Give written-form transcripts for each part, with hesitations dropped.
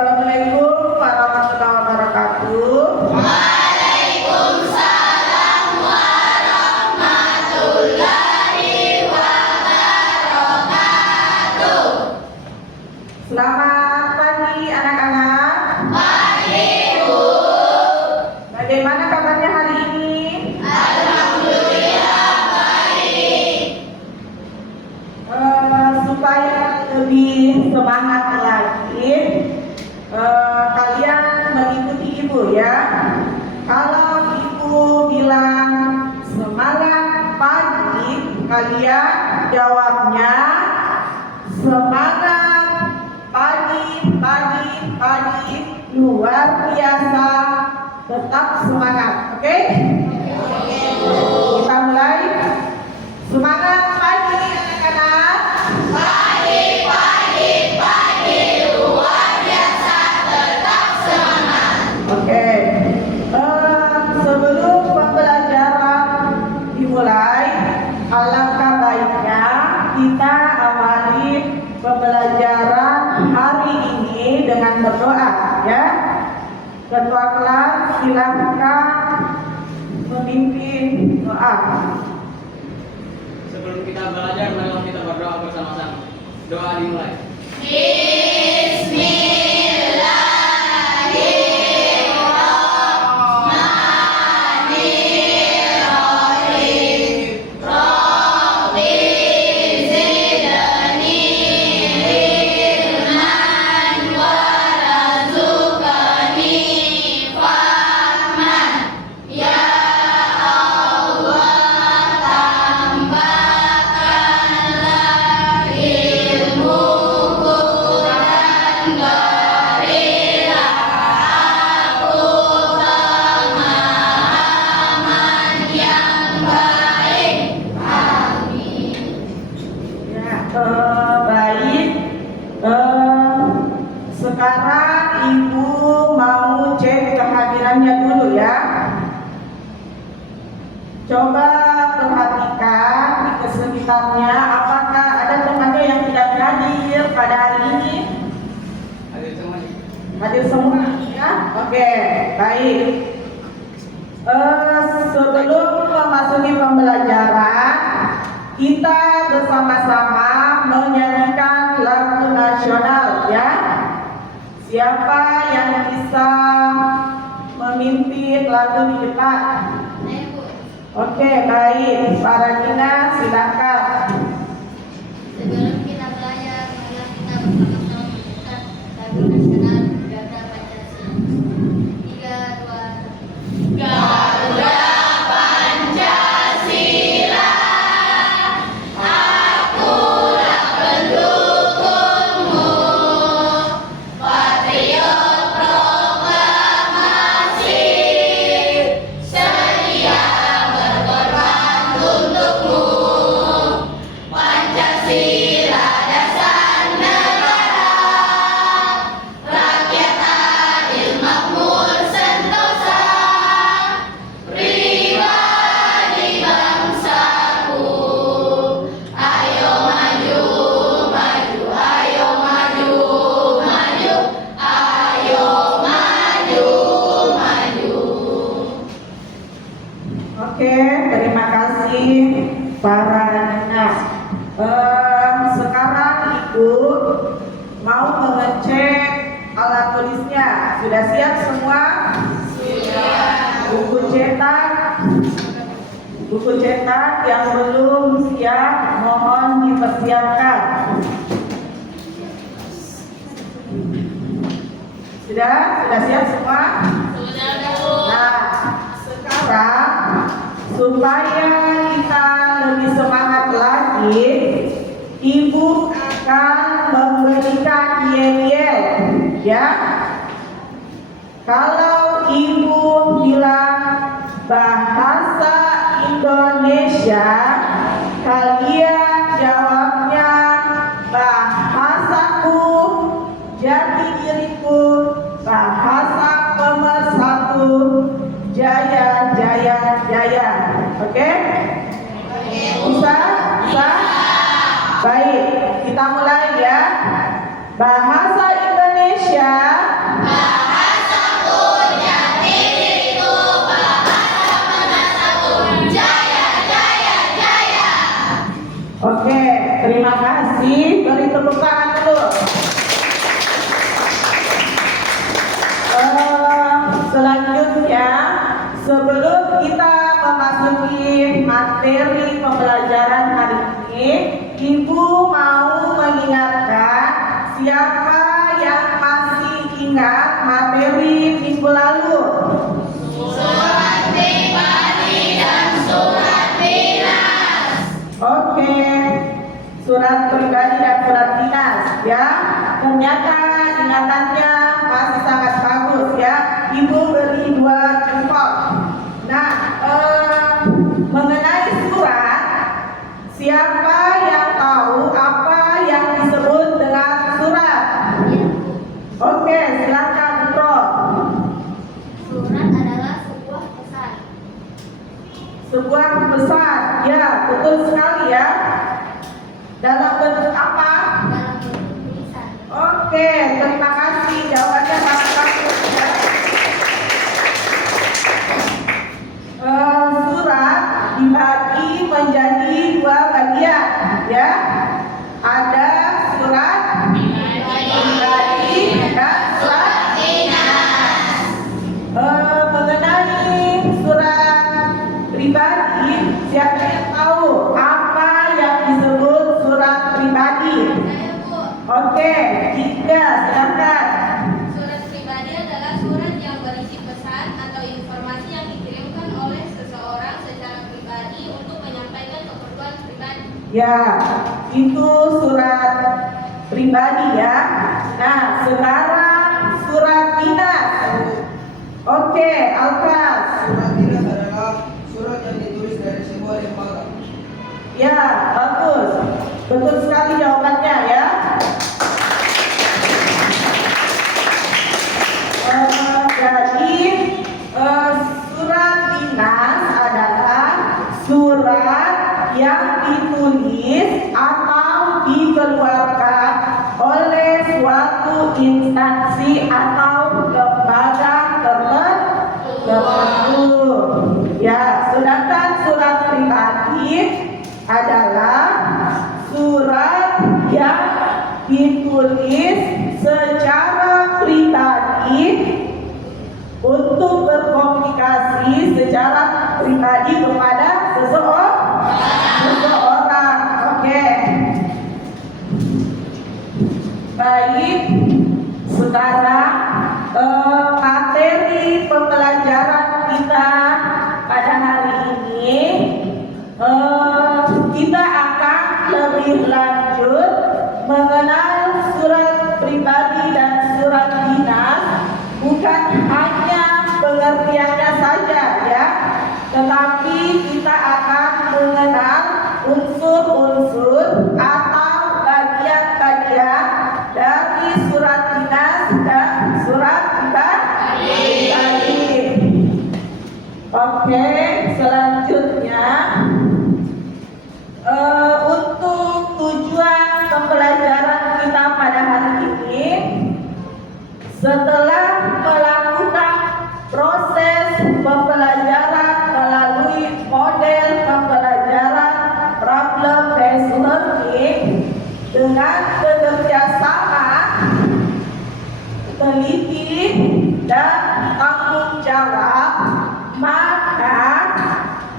Assalamualaikum warahmatullahi wabarakatuh. Waalaikumsalam warahmatullahi wabarakatuh. Selamat pagi anak-anak. Pagi, Bu. Bagaimana kabarnya hari ini? Alhamdulillah baik. Supaya lebih semangat lagi, kalian mengikuti ibu ya. Kalau ibu bilang semangat pagi, kalian jawabnya semangat pagi, pagi, pagi, luar biasa, tetap semangat. Oke? Kita mulai. Semangat pagi anak-anak. Pagi, pagi, pagi, luar biasa, tetap semangat. Oke. Sebelum pembelajaran dimulai, alangkah baiknya kita awali pembelajaran hari ini dengan berdoa ya. Ketua kelas silakan memimpin doa. Sebelum kita belajar, marilah kita berdoa bersama-sama. Doa dimulai. Bismillahirrahmanirrahim. Rabbi zidni ilman warzuqni fahman. Ya Allah, tambahkanlah ilmuku dan berilah aku pemahaman yang baik. Amin. Ya, baik. Sekarang ibu mau cek kehadirannya dulu ya. Coba perhatikan di sekitarnya, apakah ada temannya yang tidak hadir pada hari ini? Hadir semuanya. Hadir semua ya? Oke, baik. Sebelum memasuki pembelajaran, kita bersama-sama menyanyikan lagu nasional ya. Siapa yang bisa memimpin lagu di depan? Oke, baik. Para Gina, silakan. Sebelum kita belajar, marilah kita bersama-sama menyanyikan lagu nasional Garuda Pancasila. 3, 2, 1. Garuda Pancasila, akulah pendukungmu, patriot proklamasi, sedia berkorban untukmu. Pancasila dasar negara, rakyat adil makmur sentosa, pribadi bangsaku. Ayo maju, maju, ayo maju, maju, ayo maju, maju. Oke, terima kasih para Gina. Sekarang ibu mau mengecek alat tulisnya. Sudah siap semua? Sudah. Buku cetak yang belum siap mohon dipersiapkan. Sudah siap semua? Sudah, Bu. Nah, sekarang supaya kita lebih semangat lagi, ibu akan memberikan yel-yel ya. Kalau ibu bilang bahasa Indonesia, kalian jawabnya bahasaku, jati diriku, bahasa pemersatu, jaya, jaya, jaya. Oke? Bisa? Baik, kita mulai ya. Bahasa Indonesia sebelum kita memasuki materi pembelajaran hari ini, Ibu mau mengingatkan siapa yang masih ingat materi minggu lalu? Surat pribadi dan surat dinas. Oke, surat pribadi dan surat dinas ya. Ternyata ingatannya masih sangat bagus ya. Ibu beri 2 jempol. Nah, mengenai surat, siapa yang tahu apa yang disebut dengan surat? Oke, silakan Bro. Surat adalah sebuah pesan. Sebuah pesan, ya betul sekali ya. Dalam bentuk apa? Dalam bentuk tulisan. Oke, terima kasih. Jawabannya sangat bagus ya. Surat dibagi menjadi 2 bagian ya. Ada surat pribadi dan surat Dinas. mengenai surat pribadi, siapa yang tahu apa yang disebut surat pribadi? Saya, Bu. Oke, Jika silakan. Surat pribadi adalah surat yang berisi pesan atau informasi yang dikirimkan oleh seseorang secara pribadi untuk menyampaikan keperluan pribadi. Ya, itu surat pribadi ya. Nah, sekarang surat dinas. Oke, Alkas. Surat dinas adalah surat yang ditulis dari sebuah lembaga. Ya, bagus. Betul sekali jawabannya ya. Jadi surat dinas adalah surat yang ditulis atau dikeluarkan oleh suatu instansi atau lembaga tertentu. Ya, sedangkan surat pribadi adalah surat yang ditulis secara pribadi untuk berkomunikasi secara pribadi kepada seseorang. Oke. Baik, sekarang materi pembelajaran kita pada hari ini kita akan lebih lanjut mengenal surat pribadi dan surat dinas, bukan hanya pengertiannya saja ya, tetapi kita akan mengenal unsur-unsur atau bagian-bagian dari surat dinas dan surat pribadi. Oke, selanjutnya untuk tujuan pembelajaran kita pada hari ini, setelah melakukan proses pembelajaran melalui model pembelajaran problem based learning dengan bekerjasama, teliti dan tanggung jawab, maka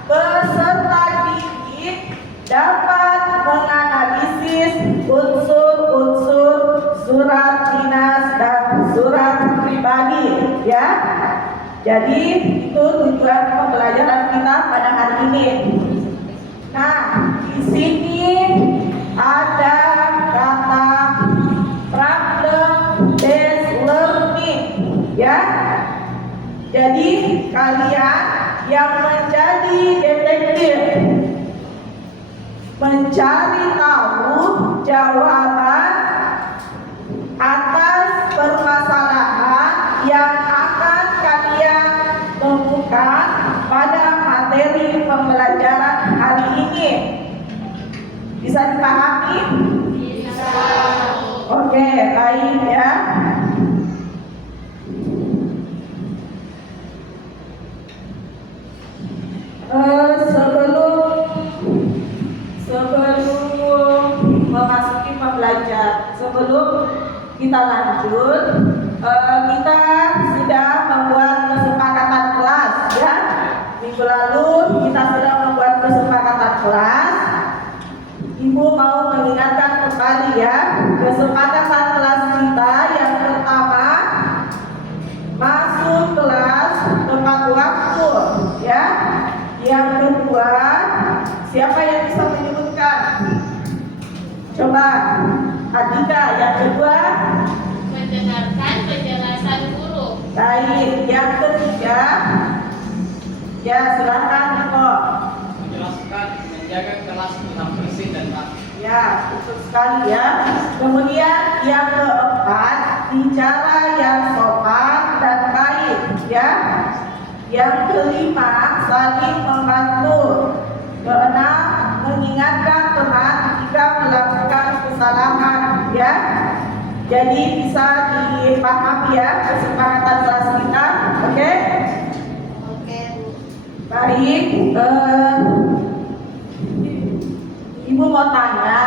peserta didik dapat menganalisis unsur-unsur surat dinas dan surat pribadi ya. Jadi itu tujuan pembelajaran kita pada hari ini. Nah, di sini ada kata problem based learning ya. Jadi kalian yang menjadi detektif mencari tahu jawaban atas permasalahan yang akan kalian temukan pada materi pembelajaran hari ini. Bisa dipahami? Bisa. Oke, baik ya. Sebelum kita lanjut, kita sudah membuat kesepakatan kelas ya. ketiga. Ya, silakan Niko. Menjelaskan menjaga kelas tetap bersih dan rapi. Ya, betul sekali ya. Kemudian yang keempat, bicara yang sopan dan baik ya. Yang kelima, saling membantu. Keenam, mengingatkan teman jika melakukan kesalahan ya. Jadi bisa dipahami ya kesepakatan kelas kita, oke? Oke, Bu. Baik, Ibu mau tanya,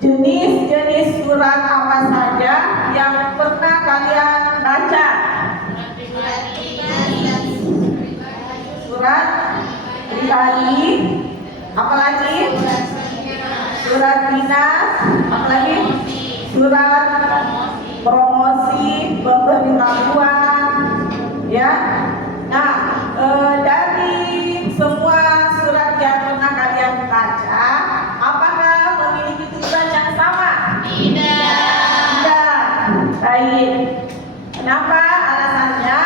jenis-jenis surat apa saja yang pernah kalian baca? Surat pribadi, apalagi? Surat dinas, apalagi? Surat promosi, pemberitahuan, ya. Nah, dari semua surat yang pernah kalian baca, apakah memiliki tujuan yang sama? Tidak. Baik. Kenapa alasannya?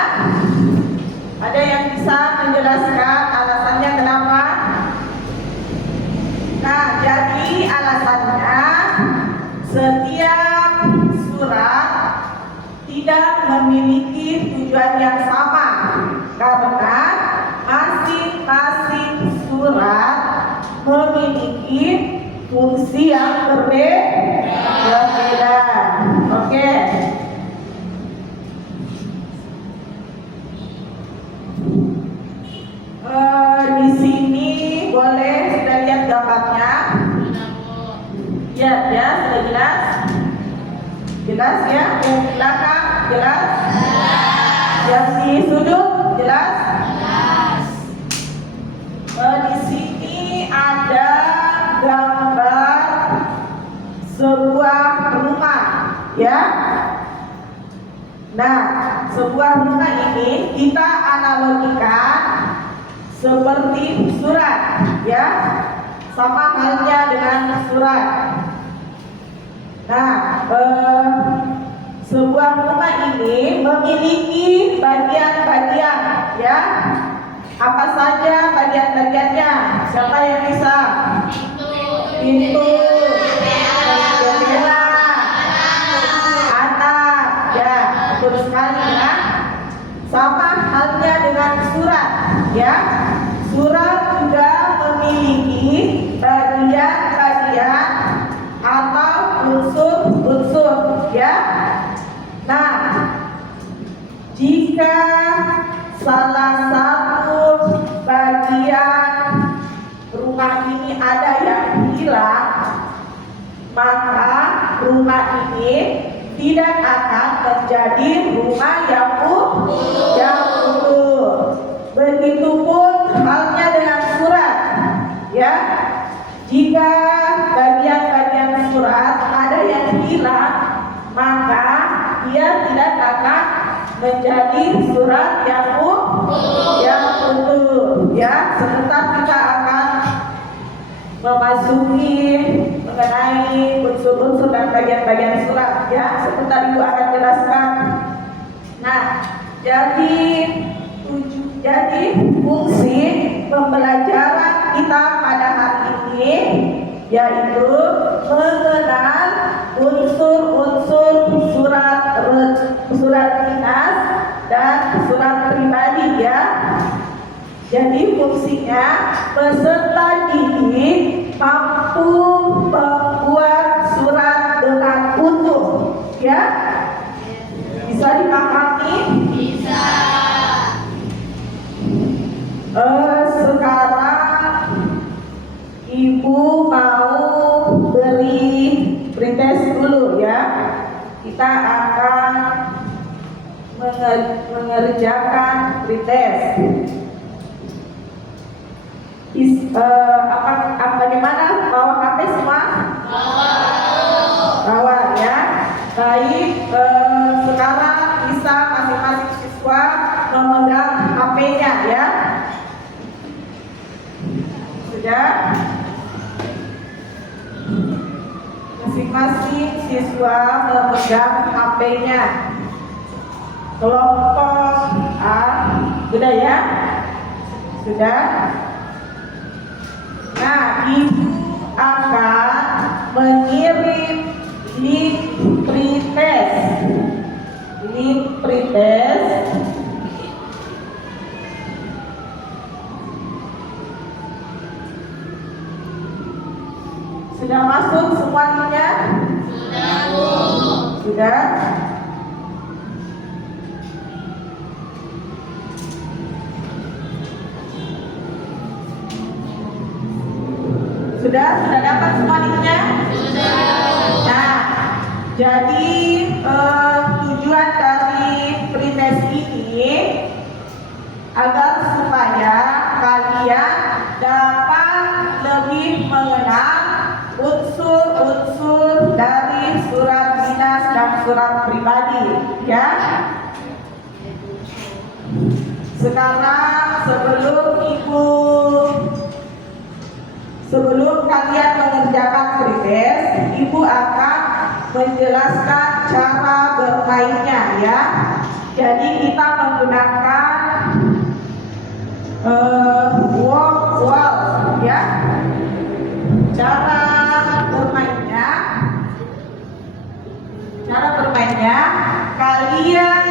Ada yang bisa menjelaskan alasannya kenapa? Nah, jadi alasannya setiap surat tidak memiliki tujuan yang sama karena masing-masing surat memiliki fungsi yang berbeda. Oke. Di sini boleh sudah lihat gambarnya? Ya, sudah jelas? Jelas ya? Yang di belakang jelas? Yang di sudut jelas? Di sini ada gambar sebuah rumah, ya. Nah, sebuah rumah ini kita analogikan seperti surat, ya. Sama halnya dengan surat. Nah, sebuah rumah ini memiliki bagian-bagian, ya. Apa saja bagian-bagiannya? Siapa yang bisa? Pintu, jendela, atap, ya, betul sekali ya. Sama halnya dengan surat, ya. Surat juga memiliki bagian-bagian atau unsur-unsur, ya. Nah, jika salah satu bagian rumah ini ada yang hilang, maka rumah ini tidak akan menjadi rumah yang utuh. Begitupun halnya dengan surat, ya. Jika bagian-bagian surat ada yang hilang, maka dia tidak akan menjadi surat yang utuh, ya. Sebentar kita akan memasuki mengenai unsur-unsur dan bagian-bagian surat, ya. Sebentar Ibu akan jelaskan. Nah, jadi fungsi pembelajaran kita pada hari ini yaitu mengenal unsur-unsur surat dinas dan surat pribadi, ya. Jadi fungsinya peserta didik mampu membuat surat dengan utuh, ya. Bisa dipahami? Bisa. Sekarang Ibu mau beri pretest dulu, ya. Kita akan mengerjakan pretest. Bagaimana? Bawa HP semua? Bawa, ya. Baik, sekarang bisa masing-masing siswa memegang HP-nya, ya. Sudah? Masing-masing siswa memegang HP-nya. Kelompok Sudah ya? Sudah? Nah, ibu akan mengirim link pretest. Link pretest sudah masuk semuanya? Sudah, Bu. Sudah? Sudah dapat semua linknya? Sudah. Nah, jadi tujuan dari pretest ini agar supaya kalian dapat lebih mengenal unsur-unsur dari surat dinas dan surat pribadi, ya. Sekarang sebelum kalian mengerjakan pretest, ibu akan menjelaskan cara bermainnya, ya. Jadi kita menggunakan wall, ya. Cara bermainnya kalian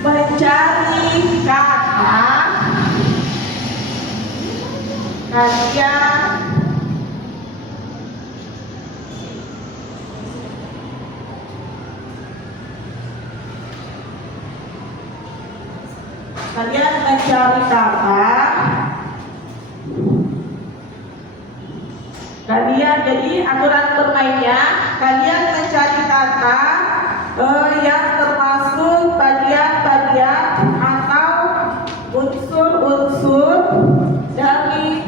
mencari kata, kalian mencari kata. Jadi aturan bermainnya, kalian mencari kata yang termasuk bagian-bagian atau unsur-unsur dari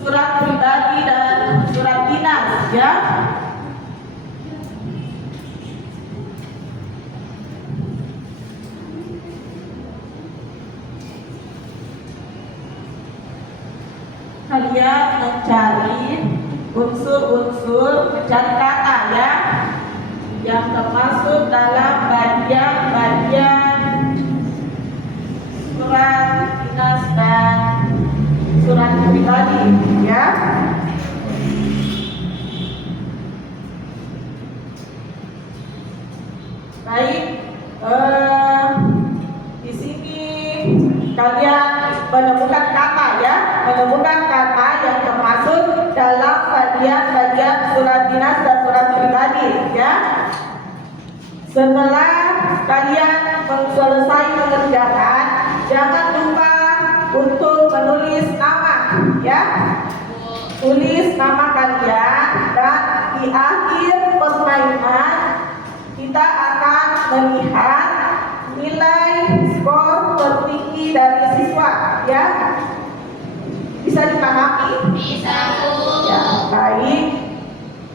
surat pribadi dan surat dinas, ya. Kalian mencari unsur-unsur, mencari kata, ya, yang termasuk dalam bagian-bagian surat dinas dan surat pribadi, ya. Baik, di sini kalian menemukan kata, ya, yang termasuk dalam bagian-bagian surat dinas dan surat pribadi, ya. Setelah kalian selesai mengerjakan, jangan lupa untuk menulis nama, ya. Tulis nama kalian, dan di akhir permainan kita akan melihat nilai skor tertinggi dari siswa, ya. Bisa dipahami? Bisa, Bu. Ya, baik.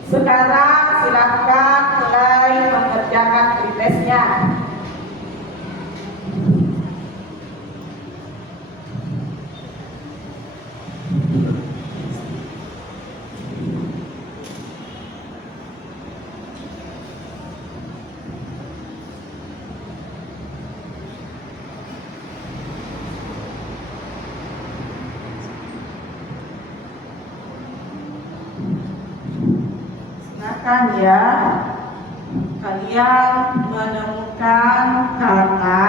Sekarang silakan mulai mengerjakan pretestnya. Silakan, ya. Kalian menemukan kata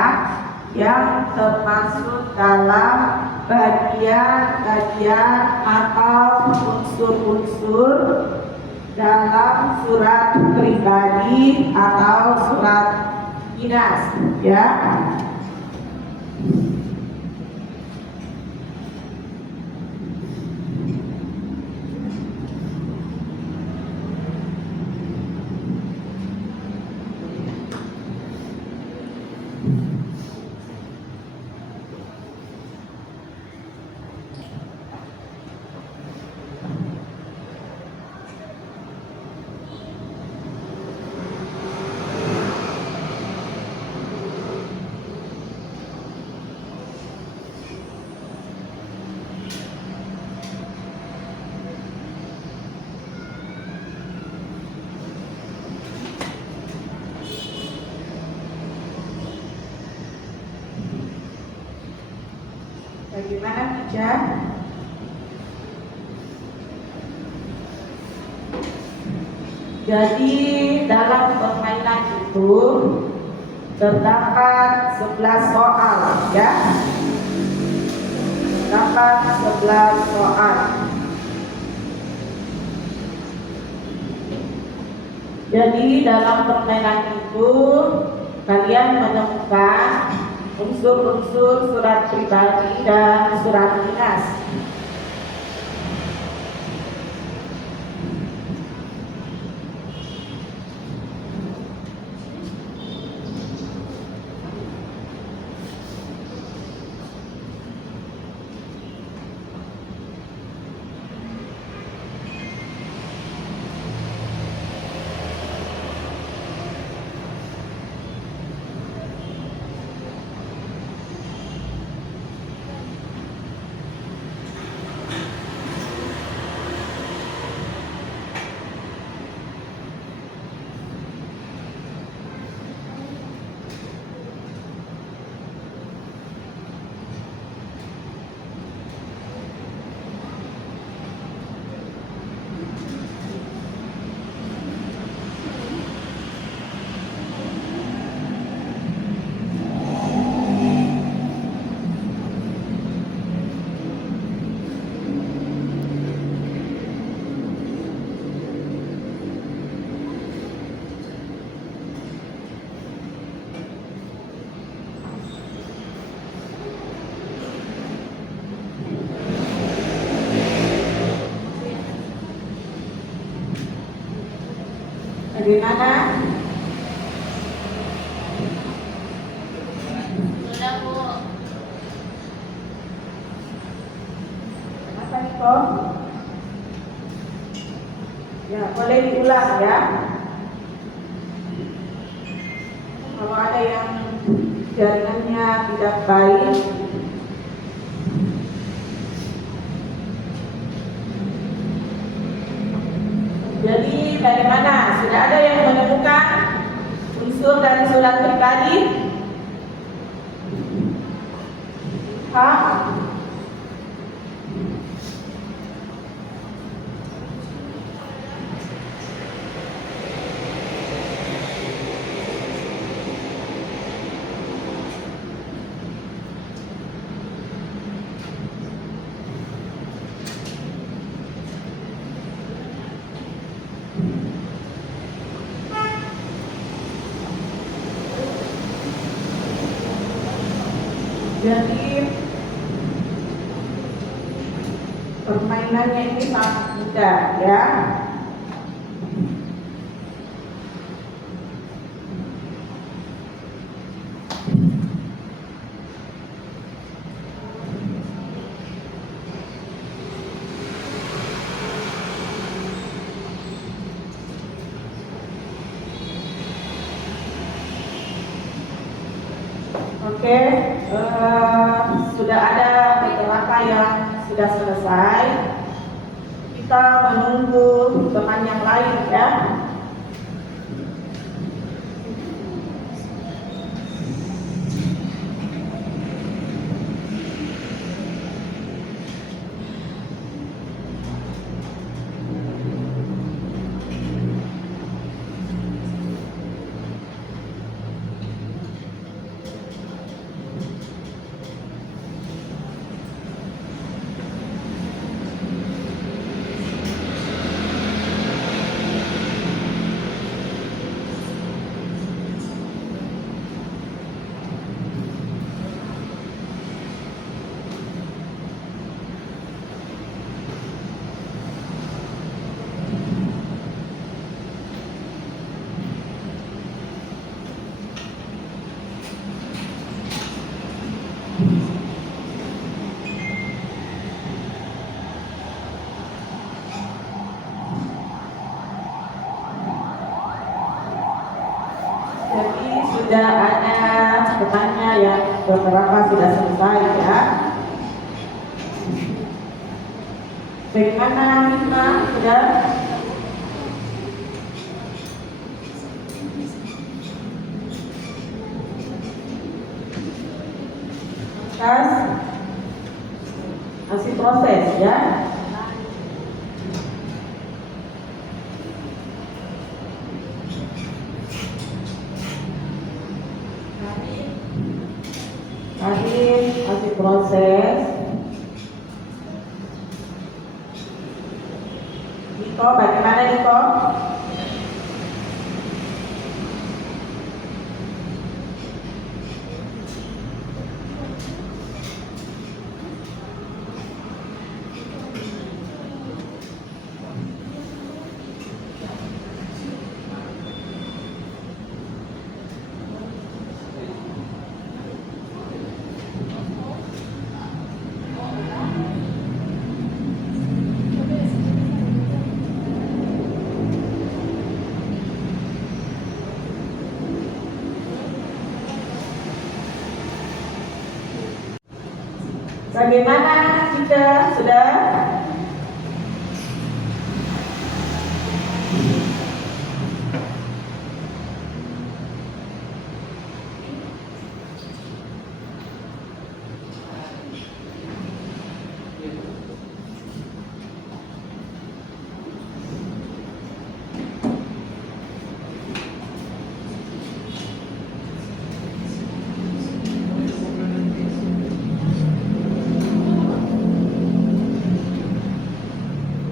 yang termasuk dalam bagian-bagian atau unsur-unsur dalam surat pribadi atau surat dinas, ya. Bagaimana Pica? Jadi dalam permainan itu terdapat 11 soal ya. Terdapat 11 soal. Jadi dalam permainan itu kalian menemukan unsur-unsur surat pribadi dan surat dinas. Bagaimana? Sudah Bu. Kenapa nih kok? Ya boleh diulang ya. Kalau ada yang jaringannya tidak baik, jadi dari mana? Sudah ada yang menemukan unsur dari surat pribadi? Hah? Jadi permainannya ini sangat mudah ya. Oke, sudah ada beberapa yang sudah selesai. Kita menunggu teman yang lain ya. Jadi sudah ada temannya yang beberapa sudah selesai ya. Bagaimana Misma sudah? Tas? masih proses ya. Tadi masih proses. Niko, bagaimana Niko? Bagaimana kita sudah?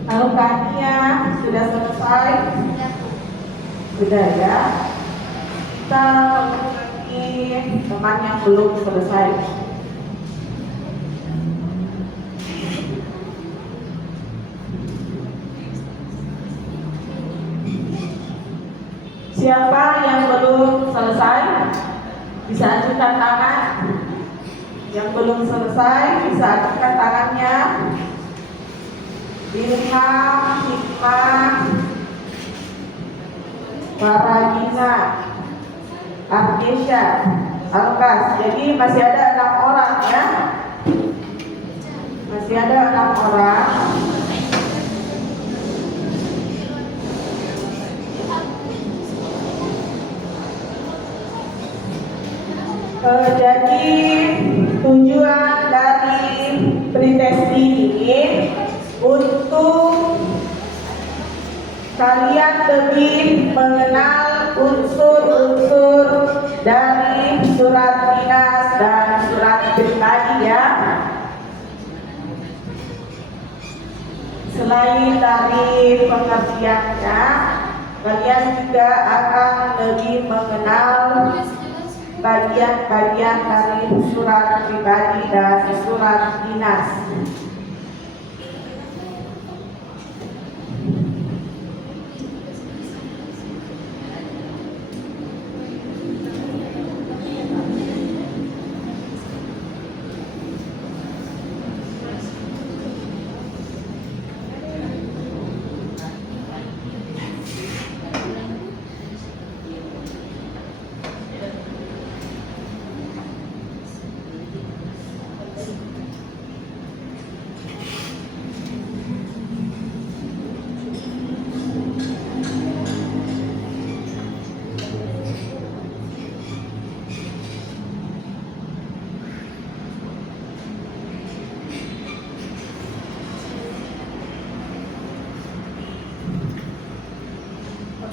Alukania sudah selesai? Sudah ya. Kita mengulangi teman yang belum selesai. Siapa yang belum selesai bisa ajukan tangan. Yang belum selesai bisa ajukan tangannya. Ilham, Hikmah, Faragina, Argesha, Alkas. Jadi masih ada 6 orang ya. Masih ada 6 orang. Jadi tujuan dari pretest ini untuk kalian lebih mengenal unsur-unsur dari surat dinas dan surat pribadi ya. Selain dari pengertiannya, kalian juga akan lebih mengenal bagian-bagian dari surat pribadi dan surat dinas.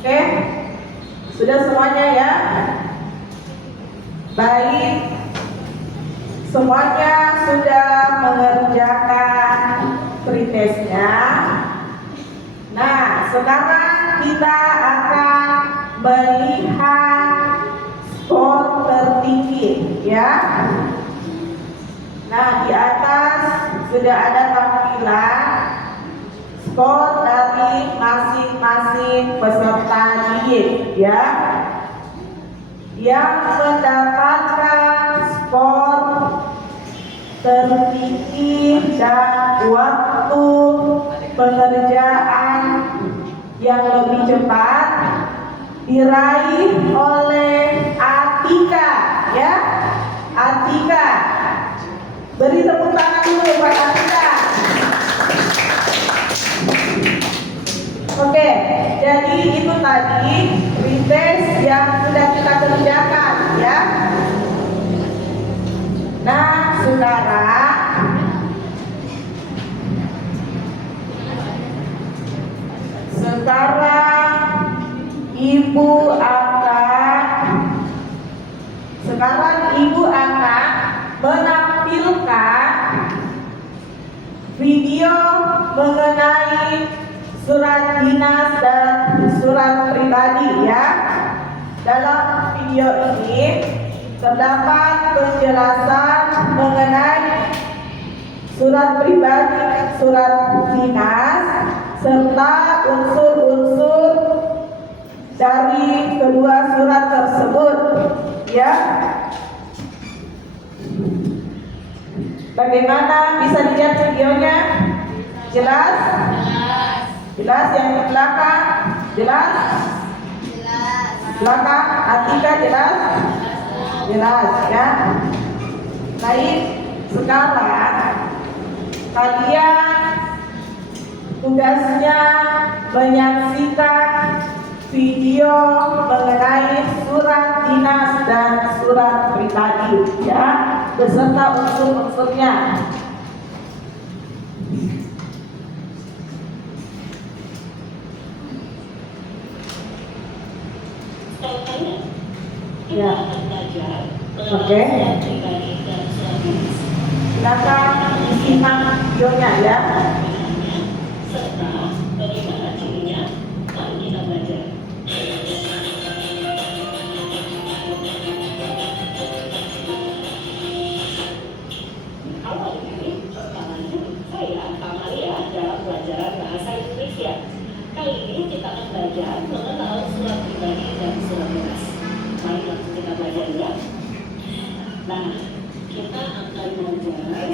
Oke, sudah semuanya ya. Baik, semuanya sudah mengerjakan pretestnya. Nah, sekarang kita akan melihat skor tertinggi ya. Nah, di atas sudah ada tampilan skor dari masing-masing peserta didik ya. Yang mendapatkan skor tertinggi dan waktu pengerjaan yang lebih cepat diraih oleh Atika ya. Atika, beri tepuk tangan dulu buat Atika. Oke, jadi itu tadi pretest yang sudah kita kerjakan ya. Nah, sekarang Ibu akan menampilkan video mengenai surat dinas dan surat pribadi ya. Dalam video ini terdapat penjelasan mengenai surat pribadi, surat dinas, serta unsur-unsur dari kedua surat tersebut ya. Bagaimana bisa dilihat videonya? Jelas? Jelas. Jelas yang di belakang? Jelas? Jelas. Belakang Atika jelas? Jelas ya. Baik, sekarang kalian tugasnya menyaksikan video mengenai surat dinas dan surat pribadi ya, beserta unsur-unsurnya. Ya. Oke. Silakan simak videonya ya. Serta bagaimana cirinya, mari kita belajar. Awal ini pertama saya Kamalia dalam pelajaran bahasa Indonesia. Kali ini kita akan belajar mengenal surat pribadi dan surat dinas. Mari langsung kita belajar ya. Nah, kita akan belajar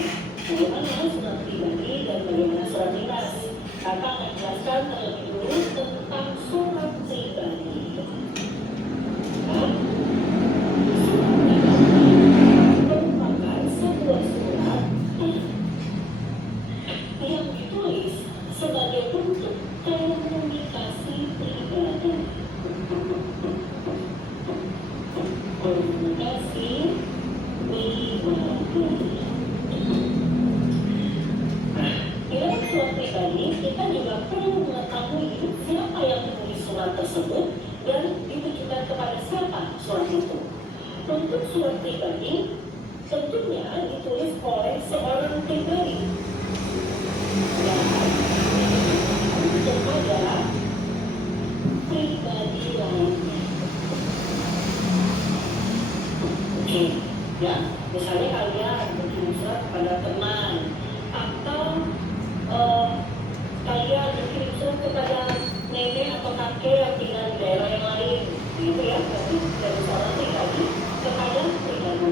bagaimana surat pribadi dan bagaimana surat dinas. Kakak akan jelaskan terlebih dulu tentang surat pribadi. Nah, surat pribadi merupakan sebuah surat yang ditulis sebagai bentuk komunikasi pribadi. Komunikasi pribadi. Di dalam surat pribadi, kita juga perlu mengetahui siapa yang menulis surat tersebut dan ditujukan kepada siapa surat itu. Untuk surat pribadi, tentunya ditulis oleh seorang pribadi. Dan kepada pribadi lainnya. Oke, ya, misalnya kalian berkirim surat kepada teman atau kalian berkirim surat kepada nenek atau kakek yang tinggal di daerah yang lain, gitu ya, dari seorang pribadi kepada pribadi.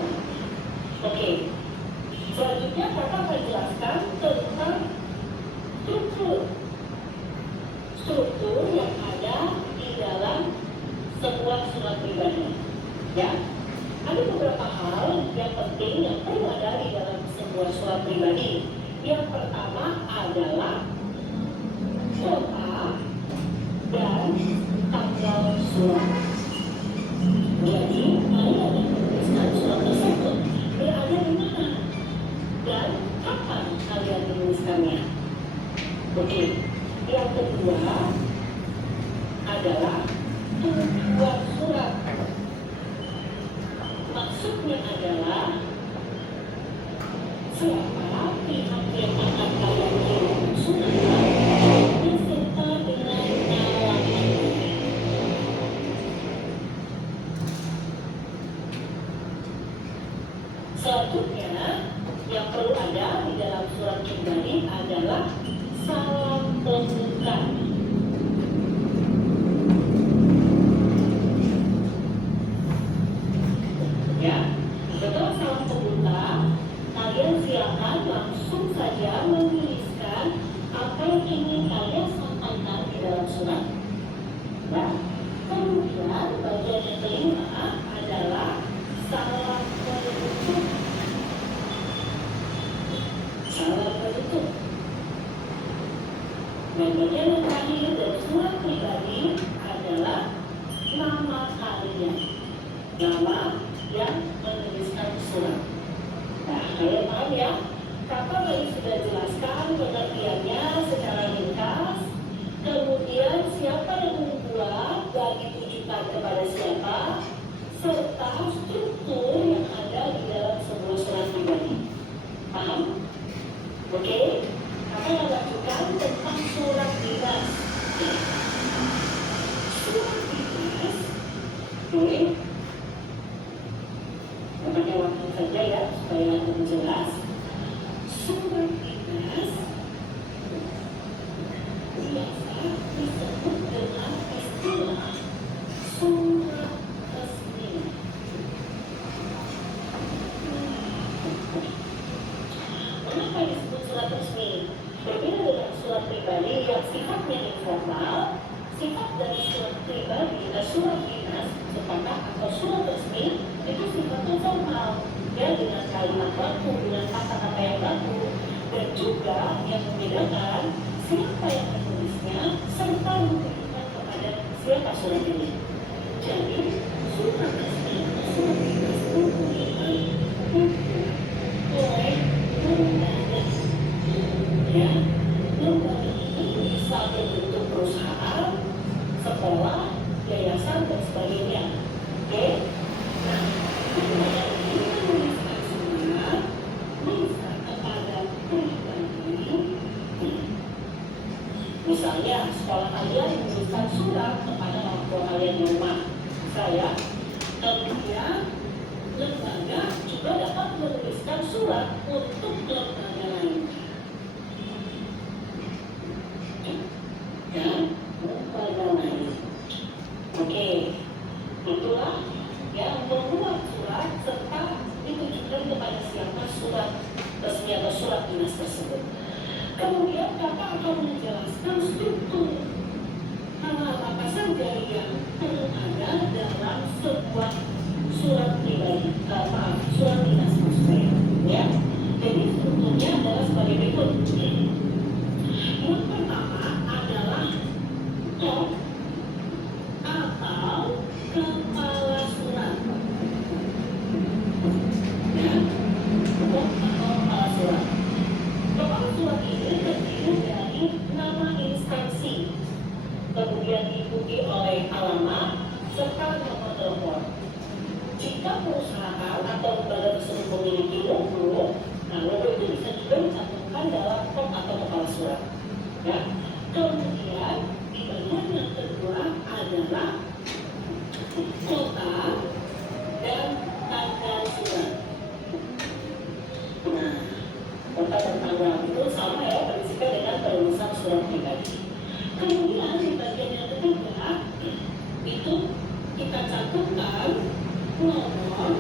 Oke, selanjutnya kakak akan jelaskan tentang struktur yang ada di dalam sebuah surat pribadi. Ya, ada beberapa hal yang penting yang perlu ada di dalam sebuah surat pribadi. Yang pertama adalah kota dan tanggal surat. Jadi, kalian yang menuliskan surat tersebut berada di mana dan kapan kalian menuliskannya. Oke, yang kedua adalah tujuan surat. Maksudnya adalah siapa pihak yang akan kalian kirim surat beserta dengan alamat. Selanjutnya yang perlu ada di dalam surat pribadi adalah salam pembuka. Ya, setelah salam pembuka, kalian silakan langsung saja menuliskan apa yang ingin kalian sampaikan di dalam surat. Nah, kemudian bagian yang kelima adalah salam penutup. Salam penutup. Dan bagian yang terakhir dari surat pribadi adalah nama kalian. Nama yang menuliskan surat. Nah, kalian paham ya? Kakak tadi sudah jelaskan pengertiannya secara ringkas. Kemudian siapa yang membuat dan ditujukan kepada siapa, serta struktur yang ada saja ya supaya lebih jelas. Surat dinas biasa disebut dengan istilah surat resmi. Mengapa disebut surat resmi? Berbeda dengan surat pribadi yang sifatnya informal, sifat dari surat pribadi dan surat dinas sepakat atau surat resmi itu sifatnya formal, ya, dengan kalimat baku, dengan kata-kata yang baku, dan juga yang membedakan siapa yang menulisnya serta memberikan kepada siapa surat ini. Jadi surat resmi atau surat dinas mempunyai oleh lembaga, ya, lembaga ini bisa berbentuk perusahaan, sekolah, yayasan, dan sebagainya. Oke? Nah, lembaga ini menuliskan surat bisa kepada pribadi. Misalnya, sekolah kalian menuliskan surat kepada orang tua kalian di rumah. Saya, kemudian lembaga juga dapat menuliskan surat untuk lembaga lain. Ya, lembaga lain. Oke, itulah yang membuat surat serta ditujukan kepada siapa surat resmi atau surat dinas tersebut. Kemudian kakak akan menjelaskan struktur hal-hal apa saja yang perlu ada dalam sebuah surat pribadi, surat dinas maksudnya, ya. Jadi strukturnya adalah sebagai berikut. Yang pertama adalah top atau kepala surat, ya. Top atau kepala surat. Kepala surat ini terdiri dari nama instansi, kemudian diikuti oleh alamat serta nomor telepon. Jika perusahaan atau lembaga tersebut memiliki logo, nah logo itu bisa juga dicantumkan dalam top atau kepala surat. Ya. Kemudian di bagian yang kedua adalah kota dan tanggal surat. Nah, kota dan tanggal itu sama ya prinsipnya dengan penulisan surat pribadi. Kemudian di bagian yang ketiga itu kita cantumkan nomor,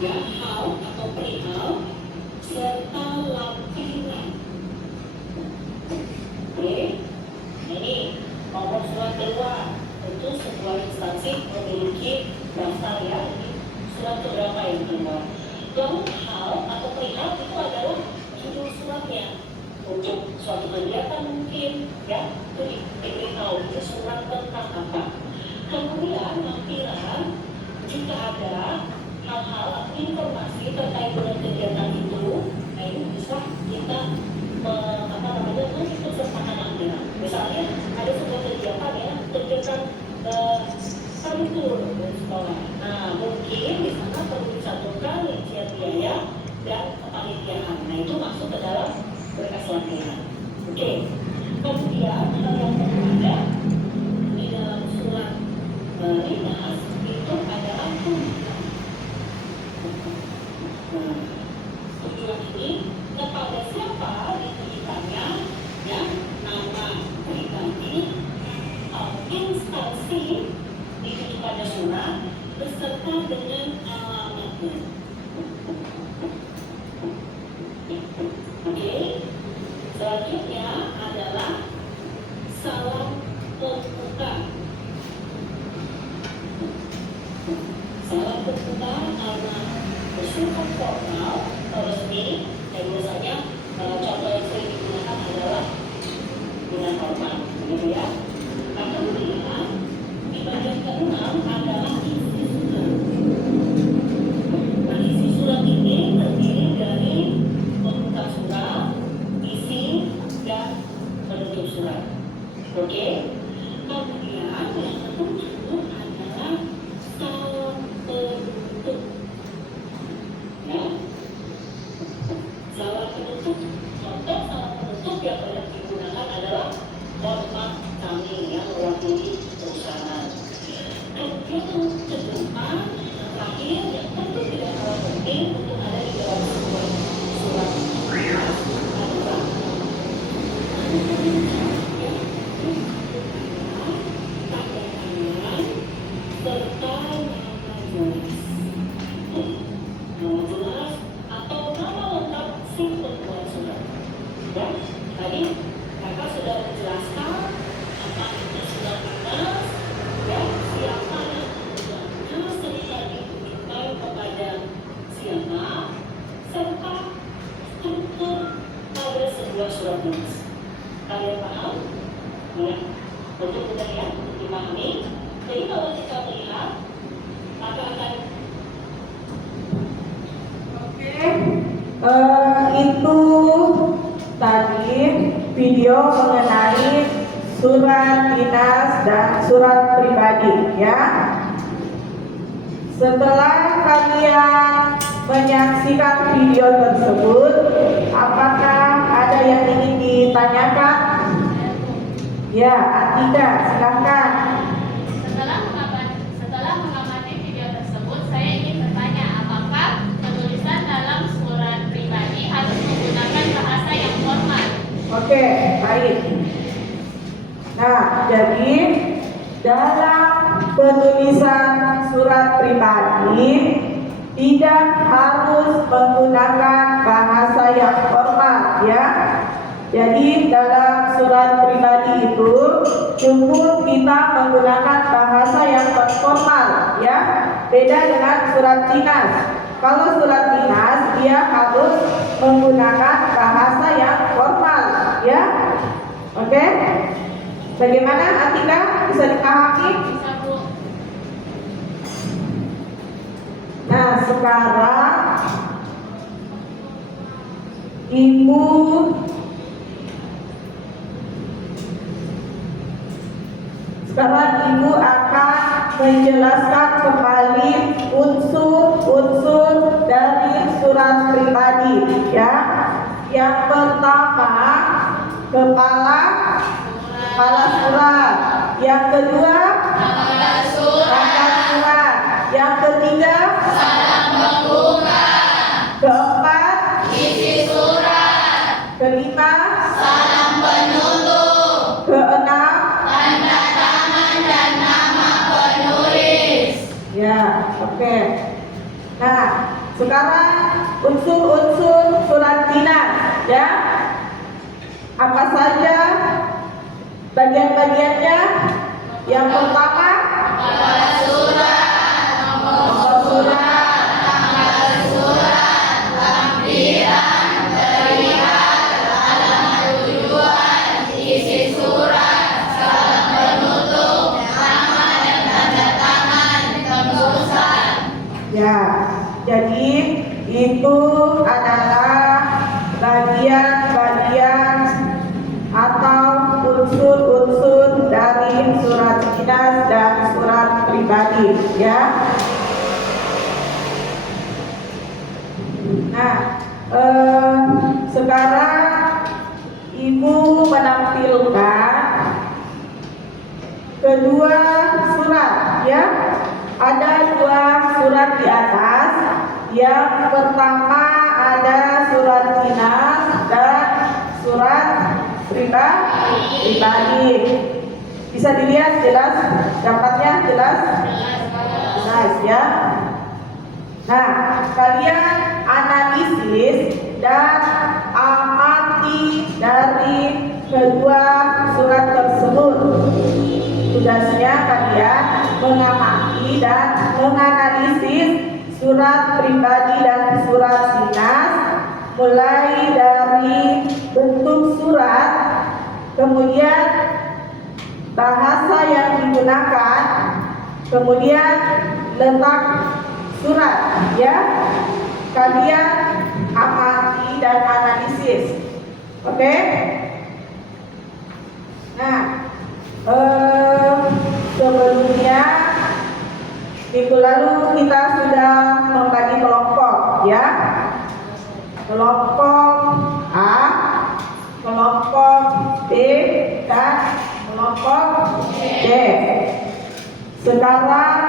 ya, hal atau perihal serta lampiran. Oke, ini nomor surat kedua. Tentu sebuah instansi memiliki daftar, ya, surat keberapa yang keluar. Lalu hal atau perihal itu adalah judul suratnya. Untuk suatu kegiatan mungkin, ya, itu diberitahu itu surat tentang apa. Kemudian lampiran, jika ada hal-hal atau informasi terkait dengan kegiatan itu, nah ini bisa kita mengikut sertakan lampiran. Misalnya ada sebuah kegiatan, ya, kegiatan study tour dari sekolah. Nah mungkin di sana perlu dicantumkan rincian biaya dan kepanitiaan. Nah itu masuk ke dalam berkas lampiran. Oke. Kemudian hal yang perlu ada di dalam surat dinas itu adalah tujuan. Nah, tujuan ini kepada siapa ditujukannya, ya, nama pribadi atau instansi ditujukannya surat beserta dengan alamatnya. Oke. Selanjutnya adalah salam pembuka. Salam pembuka karena bersifat formal atau resmi, dan biasanya contoh yang sering digunakan adalah dengan hormat, begitu ya. Nah, kemudian di bagian keenam adalah isi surat. Nah, isi surat ini terdiri dari pembuka surat, isi, dan penutup surat. Oke. Kemudian yang ketujuh adalah salam penutup. Ya. Salam penutup. Contoh salam penutup yang banyak digunakan adalah hormat kami yang mewakili perusahaan. Kemudian penting untuk ada di dalam sebuah surat Al-Baqarah. Tanda tangan serta nama jelas. Nama jelas atau nama lengkap si pembuat surat. Ya, tadi kakak sudah menjelaskan apa itu surat Al-Nas, ya, siapa yang membuatnya, serta diminta kepada siapa, serta struktur pada sebuah surat Al-Nas. Kalian paham? Ya, untuk mudah ya, untuk dipahami. Jadi kalau kita melihat, maka akan itu tadi video mengenai surat dinas dan surat pribadi ya. Setelah kalian menyaksikan video tersebut, apakah ada yang ingin ditanyakan? Ya, Atika, silakan. Setelah mengamati video tersebut, saya ingin bertanya, apakah penulisan dalam surat pribadi harus menggunakan bahasa yang formal? Oke, baik. Nah, jadi dalam penulisan surat pribadi tidak harus menggunakan bahasa yang formal ya. Jadi dalam surat pribadi itu cukup kita menggunakan bahasa yang formal ya. Beda dengan surat dinas. Kalau surat dinas dia harus menggunakan bahasa yang formal ya. Oke? Bagaimana Atika? Bisa dipahami? Bisa, Bu. Nah, sekarang Ibu akan menjelaskan kembali unsur-unsur dari surat pribadi ya. Yang pertama, kepala surat. Yang kedua, Rangkaian surat. rangkaian surat. Yang ketiga, Salam pembuka. keempat, Isi surat. kelima, Salam penutup. keenam, Tanda tangan dan nama penulis. ya, oke. Nah, sekarang unsur-unsur surat dinas, ya. Apa saja bagian-bagiannya? Yang pertama, Kepala surat, nomor surat, tanggal surat, lampiran, perihal, alamat tujuan, isi surat, salam penutup, nama dan tanda tangan tembusan. ya. Jadi itu adalah bagian-bagian atau unsur-unsur dari surat dinas dan surat pribadi ya. Nah, sekarang Ibu menampilkan kedua surat ya. Ada dua surat di atas. Yang pertama ada surat dinas dan surat pribadi. Bisa dilihat jelas dapatnya jelas ya. Nah, kalian analisis dan amati dari kedua surat tersebut. Tugasnya kalian mengamati dan menganalisis surat pribadi dan surat dinas, mulai dari bentuk surat, kemudian bahasa yang digunakan, kemudian letak surat ya. Kalian amati dan analisis. Oke? Nah, sebelumnya minggu lalu kita sudah membagi kelompok ya. Kelompok A, kelompok B, dan kelompok C. Sekarang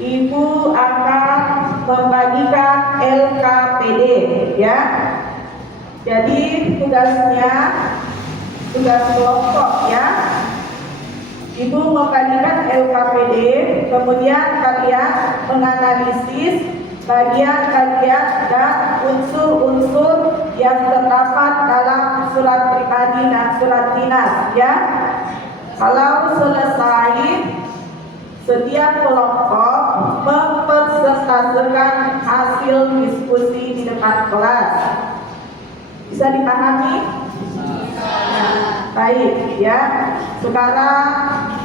Ibu akan membagikan tugasnya tugas kelompok ya. Ibu membagikan LKPD, kemudian kalian menganalisis bagian-bagian dan unsur-unsur yang terdapat dalam surat pribadi dan surat dinas ya. Kalau selesai, setiap kelompok mempresentasikan hasil diskusi di depan kelas. Bisa dipahami? Baik ya. Sekarang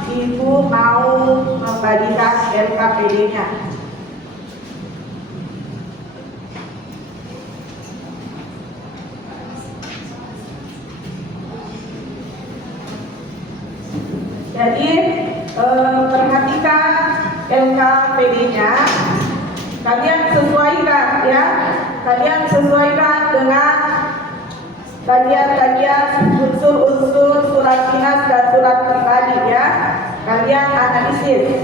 Ibu mau membagikan LKPD-nya. Jadi perhatikan LKPD-nya, kalian sesuaikan ya, kalian sesuaikan dengan bagian-bagian unsur-unsur surat dinas dan surat pribadi ya. Kalian analisis.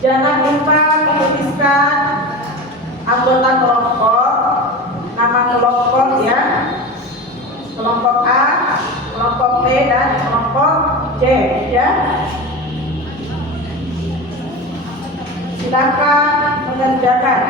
Jangan lupa menuliskan anggota kelompok, nama kelompok ya, kelompok A, kelompok B dan kelompok C ya. Silakan mengerjakan.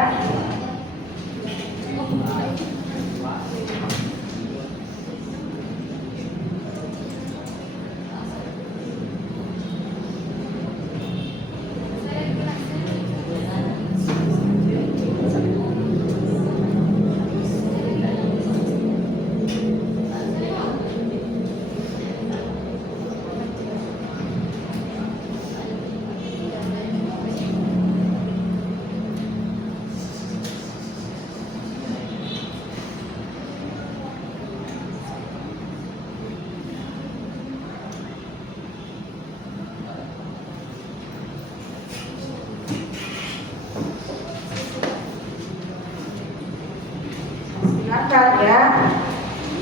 Silakan ya,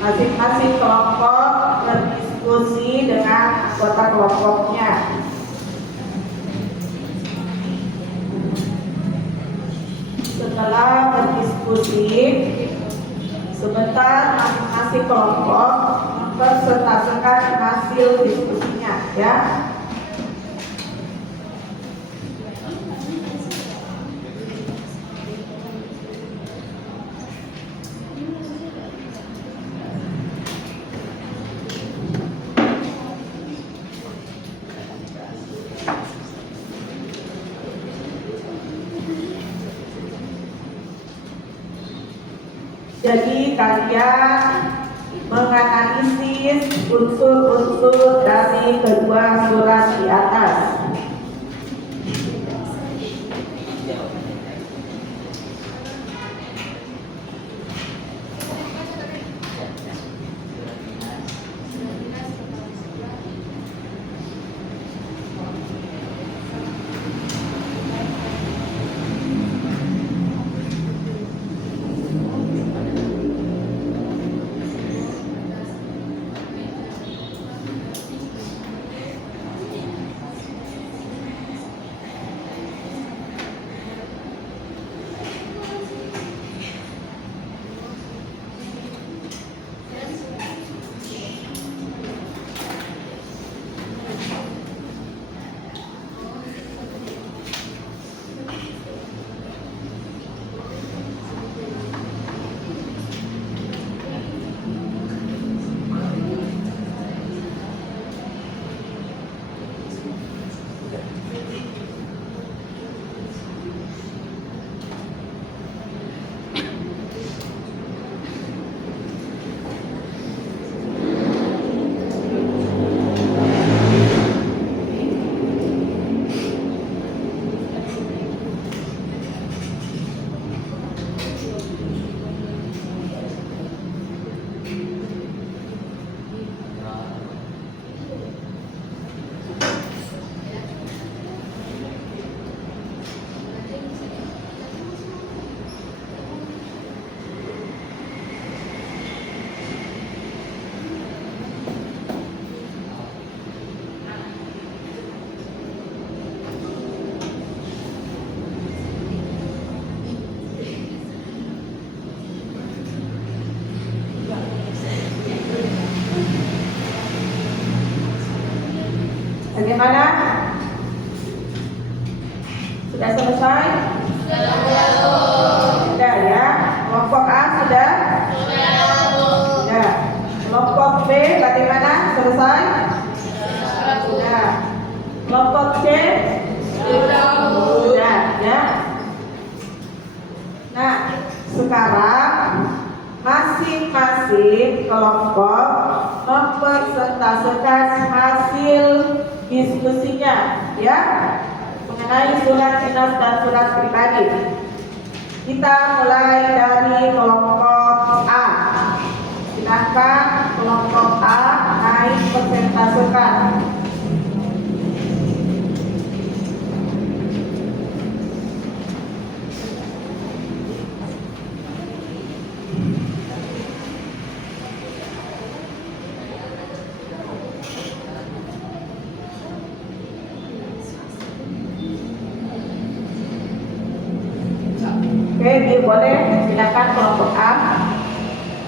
masing-masing kelompok berdiskusi dengan anggota kelompoknya. Setelah berdiskusi, sebentar masing-masing kelompok mempresentasikan hasil diskusinya ya. Jadi kalian menganalisis unsur-unsur dari kedua surat di atas. bagaimana? Selesai? Sudah. Kelompok C? Sudah, ya. Nah, sekarang masing-masing kelompok mempresentasikan hasil diskusinya, ya, mengenai surat dinas dan surat pribadi. Kita mulai dari kelompok A. Silakan kelompok A naik presentasikan. Oke, boleh silakan kelompok A.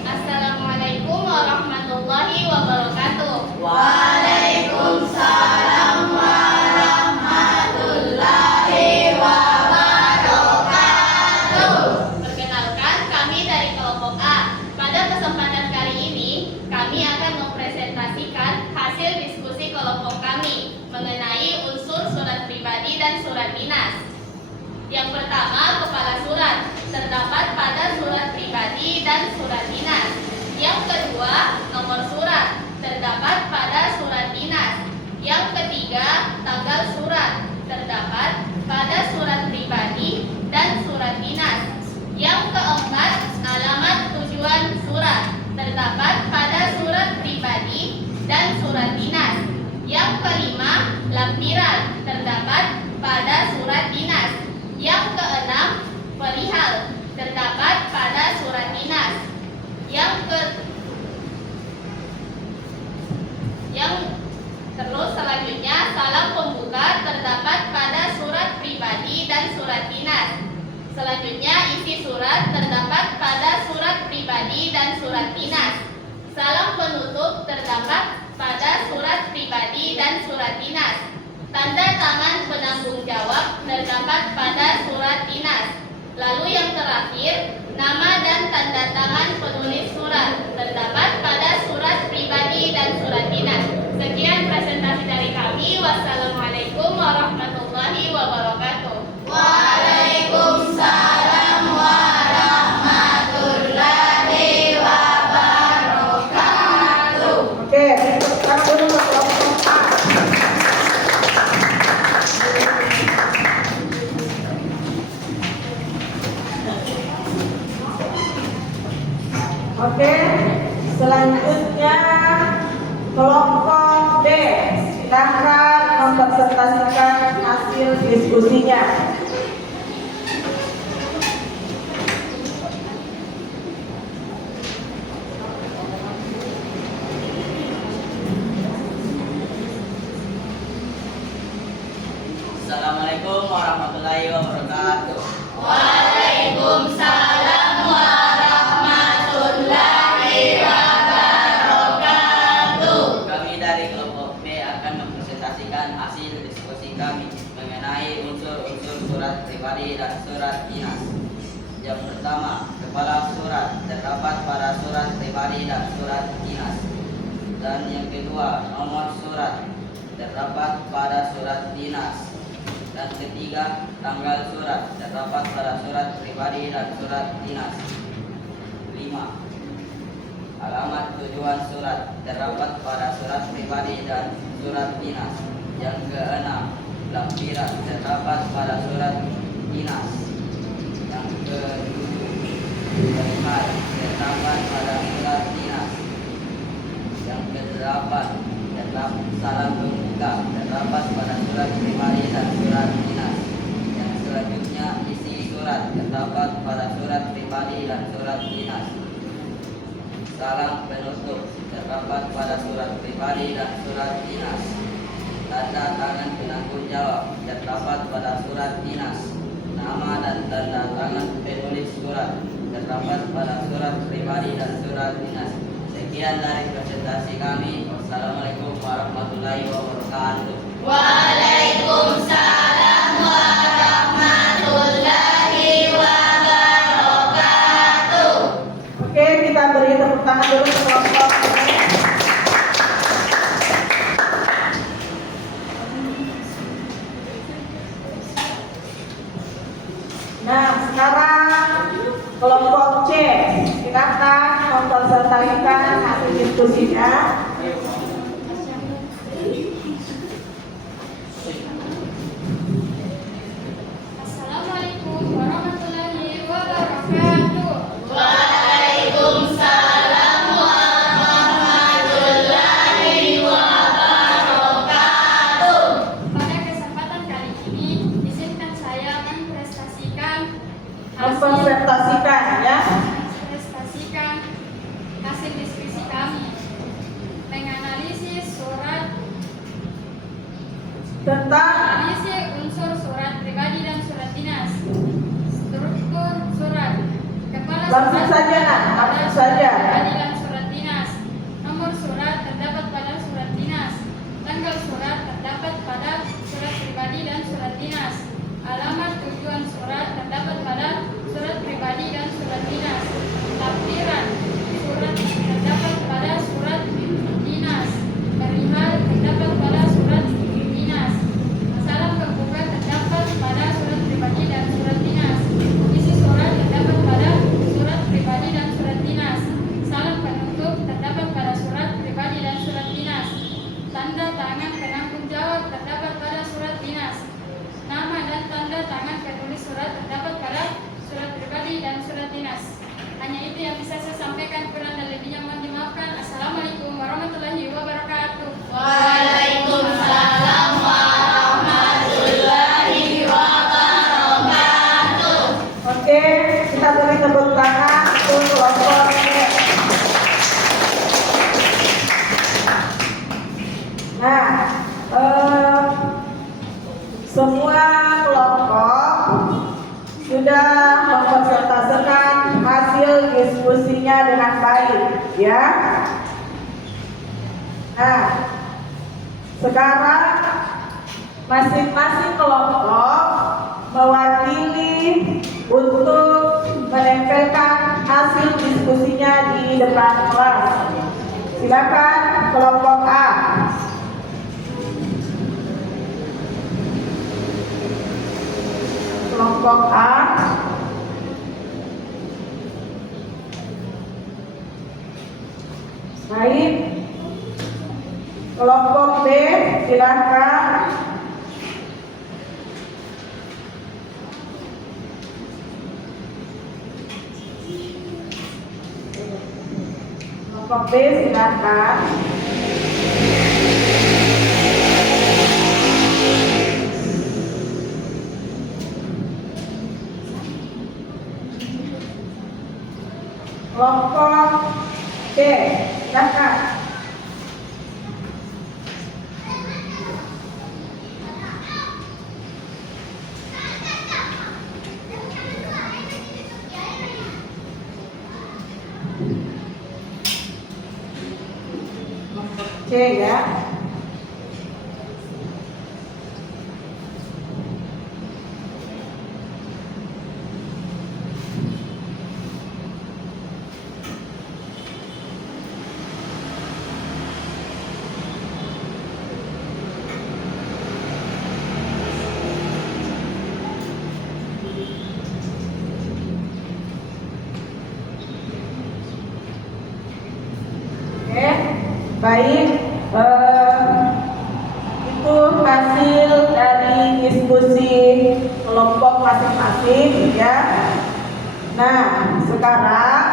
Assalamualaikum warahmatullahi wabarakatuh. Waalaikumsalam warahmatullahi wabarakatuh. Perkenalkan, kami dari kelompok A. Pada kesempatan kali ini, kami akan mempresentasikan hasil diskusi kelompok kami mengenai unsur surat pribadi dan surat dinas. Yang pertama, kepala surat terdapat pada surat pribadi dan surat dinas. Yang kedua, nomor surat terdapat pada surat dinas. Yang ketiga, tanggal surat terdapat pada surat pribadi dan surat dinas. Yang keempat, alamat tujuan surat terdapat pada surat pribadi dan surat dinas. Yang kelima, lampiran terdapat pada surat dinas. Yang keenam, perihal terdapat pada surat dinas. Selanjutnya, salam pembuka terdapat pada surat pribadi dan surat dinas. Selanjutnya, isi surat terdapat pada surat pribadi dan surat dinas. Salam penutup terdapat pada surat pribadi dan surat dinas. Tanda tangan penanggung jawab terdapat pada surat dinas. Lalu yang terakhir, nama dan tanda tangan penulis surat terdapat pada surat pribadi dan surat dinas. Sekian presentasi dari kami. Wassalamualaikum warahmatullahi wabarakatuh. Waalaikumsalam warahmatullahi wabarakatuh. Oke, sekarang dulu ke kelompok A. Oke, selanjutnya kelompok B. Silakan mempresentasikan hasil diskusinya. Assalamualaikum warahmatullahi wabarakatuh. Waalaikumsalam warahmatullahi wabarakatuh. Kami dari kelompok B akan mempresentasikan hasil diskusi kami mengenai unsur-unsur surat pribadi dan surat dinas. Yang pertama, kepala surat terdapat pada surat pribadi dan surat dinas. Dan yang kedua, nomor surat terdapat pada surat dinas. Dan ketiga, tanggal surat terdapat pada surat pribadi dan surat dinas. 5. Alamat tujuan surat terdapat pada surat pribadi dan surat dinas. Yang keenam, lampiran terdapat pada surat dinas. Yang ketujuh, perihal terdapat pada surat dinas. Yang kedelapan, salam pembuka terdapat pada surat pribadi dan surat dinas. Yang selanjutnya, isi surat terdapat pada surat pribadi dan surat dinas. Salam penutup terdapat pada surat pribadi dan surat dinas. Tanda tangan penanggung jawab terdapat pada surat dinas. Nama dan tanda tangan penulis surat terdapat pada surat pribadi dan surat dinas. Sekian dari presentasi kami. Wassalamualaikum warahmatullahi wabarakatuh. Waalaikumsalam warahmatullahi wabarakatuh. Oke, kita beri tepuk tangan dulu ke kelompok B. Kelompok C, silakan mempresentasikan hasil diskusinya. Assalamualaikum warahmatullahi wabarakatuh. Waalaikumsalam warahmatullahi wabarakatuh. Pada kesempatan kali ini, izinkan saya mempresentasikan hasil diskusi kami menganalisis tentang unsur surat pribadi dan surat dinas, struktur surat, kepala langsung surat saja nak, langsung saja. pribadi dan surat dinas, nomor surat terdapat pada surat dinas, tanggal surat terdapat pada surat pribadi dan surat dinas, alamat tujuan surat terdapat pada surat pribadi dan surat dinas, lampiran surat terdapat pada surat dinas, perihal terdapat pada surat dinas, salam pembuka terdapat pada surat pribadi dan surat dinas, isi surat terdapat pada surat pribadi dan surat dinas, salam penutup terdapat pada surat pribadi dan surat dinas, tanda tangan penanggung jawab terdapat pada surat dinas, nama dan tanda tangan penulis surat terdapat pada surat pribadi dan surat dinas. Hanya itu yang bisa saya sampaikan, kurang dan lebihnya mohon dimaafkan. Assalamualaikum warahmatullahi wabarakatuh. Waalaikumsalam warahmatullahi wabarakatuh. Oke, kita beri tepuk tangan untuk kelompok C. Nah, semua kelompok sudah mempresentasikan hasil diskusinya dengan baik, ya. Nah, sekarang masing-masing kelompok mewakili untuk menempelkan hasil diskusinya di depan kelas. Silakan kelompok A. Kelompok A. Baik. Kelompok B, silakan. Kelompok B, silakan. Kelompok C, silakan. C, ya. Oke, baik. Itu hasil dari diskusi kelompok masing-masing, ya. Nah, sekarang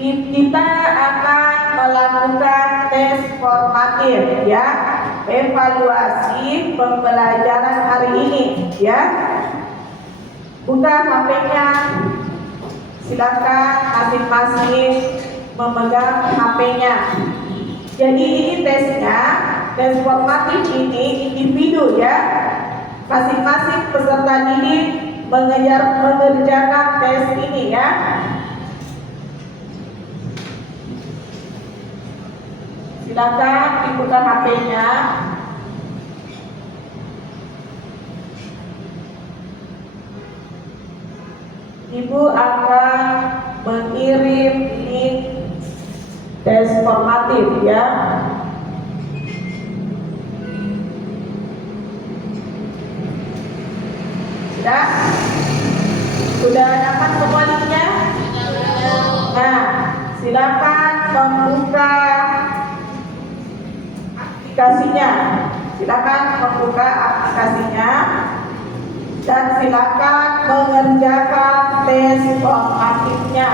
kita akan melakukan tes formatif, ya, evaluasi pembelajaran hari ini, ya. Buka HP-nya, silakan masing-masing memegang HP-nya. Jadi ini tesnya, tes formatif ini individu, ya. Masing-masing peserta didik mengerjakan tes ini, ya. Silakan dibuka HP-nya. Ibu akan mengirim link tes formatif, ya. Sudah dapat semua Silakan membuka aplikasinya. Silakan membuka aplikasinya dan silakan mengerjakan tes formatifnya.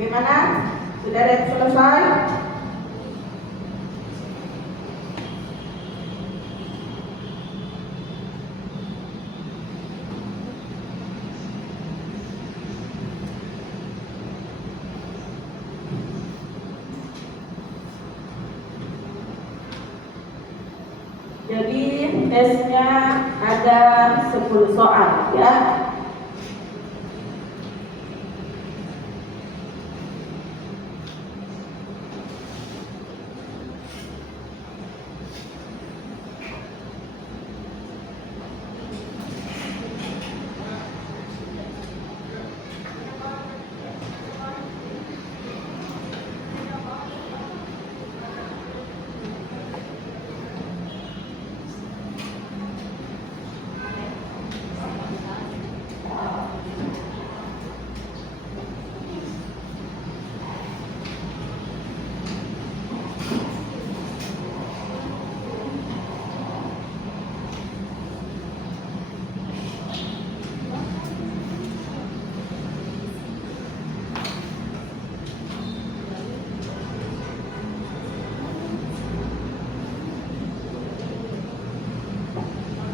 Bagaimana? Sudah ada yang selesai? Jadi tesnya ada 10 soal ya.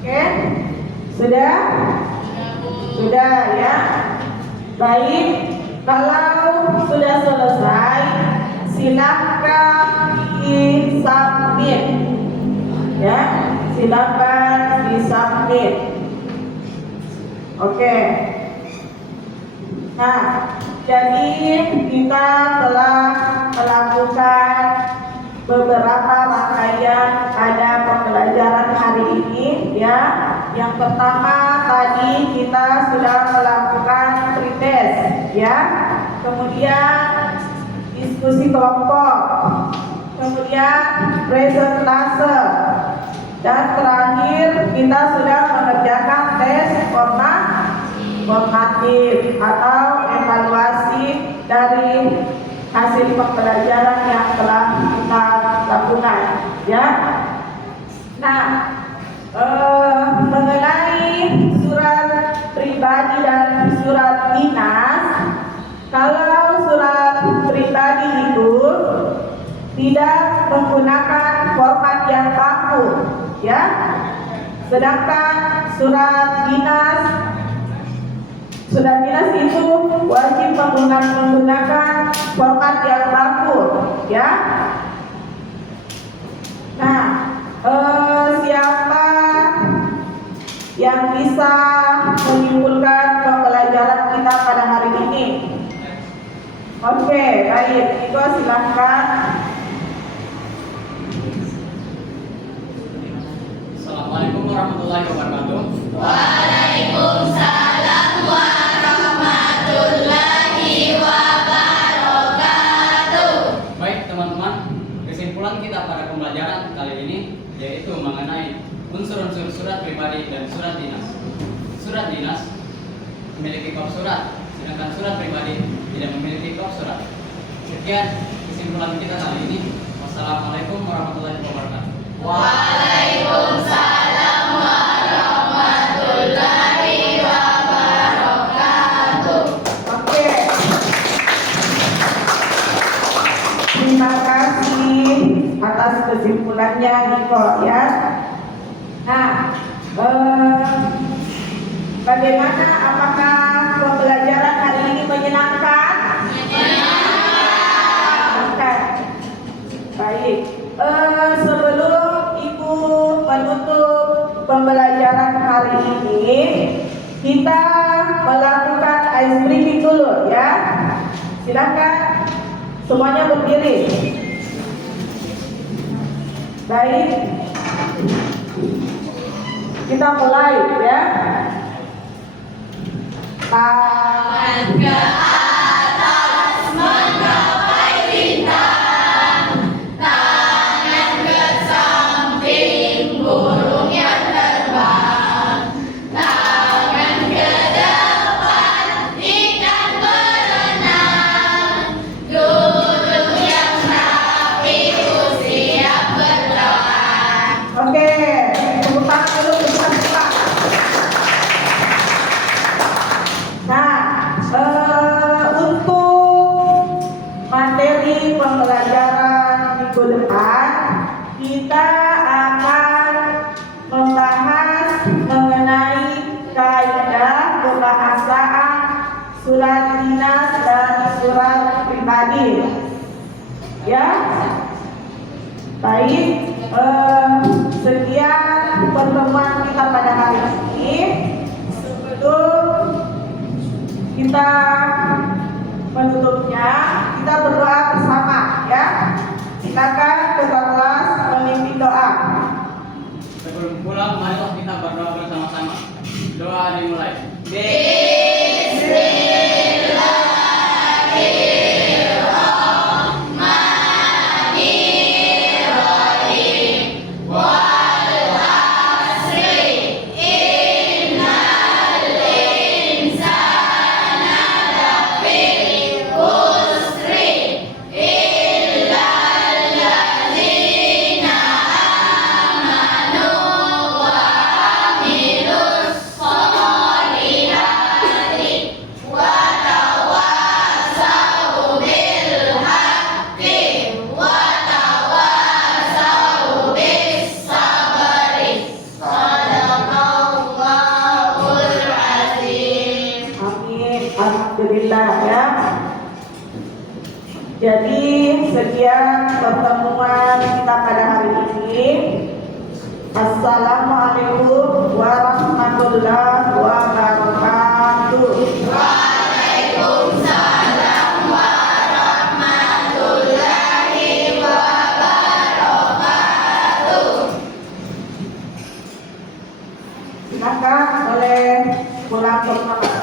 Oke, sudah? Sudah ya. Baik, kalau sudah selesai, silakan di submit. Ya, silakan di submit. Oke. Nah, jadi kita telah melakukan beberapa rangkaian pada pembelajaran hari ini ya. Yang pertama tadi kita sudah melakukan pretest ya. Kemudian diskusi kelompok. Kemudian presentase. Dan terakhir kita sudah mengerjakan tes formatif atau evaluasi dari hasil pembelajaran yang telah kita lakukan ya. Nah, mengenai surat pribadi dan surat dinas, kalau surat pribadi itu tidak menggunakan format yang kaku ya, sedangkan surat dinas itu wajib menggunakan format yang baku ya. Nah, siapa yang bisa menyimpulkan pembelajaran kita pada hari ini? Oke, baik, itu silahkan. Assalamualaikum warahmatullahi wabarakatuh. Waalaikumsalam warahmatullahi wabarakatuh. Baik teman-teman, kesimpulan kita pada pembelajaran kali ini yaitu mengenai unsur-unsur surat pribadi dan surat dinas. Surat dinas memiliki kop surat, sedangkan surat pribadi tidak memiliki kop surat. Sekian kesimpulan kita kali ini. Wassalamualaikum warahmatullahi wabarakatuh. Waalaikumsalam warahmatullahi wabarakatuh. Oke. Terima kasih atas kesimpulannya Niko ya. Nah, bagaimana, apakah pembelajaran hari ini menyenangkan? Menyenangkan. Baik. Sebelum Ibu menutup pembelajaran hari ini, kita melakukan ice breathing dulu ya. Silakan semuanya berdiri. Baik. Kita mulai ya. Tangan ke atas menggapai bintang, tangan ke samping burung yang terbang, tangan ke depan ikan berenang, duduk yang rapi siap berdoa. Oke, tepuk tangan dulu besar-besar. Nah, depan kita akan membahas mengenai kaidah kebahasaan surat dinas dan surat pribadi. Ya, baik. Sekian pertemuan kita pada hari ini. Sebelum kita menutupnya, kita berdoa bersama, ya. Silakan ketua kelas memimpin doa. Sebelum pulang, marilah kita berdoa bersama-sama. Doa dimulai. Alhamdulillah, ya. Jadi sekian pertemuan kita pada hari ini. Assalamualaikum warahmatullahi wabarakatuh. Waalaikumsalam warahmatullahi wabarakatuh. Silakan boleh pulang ke rumah.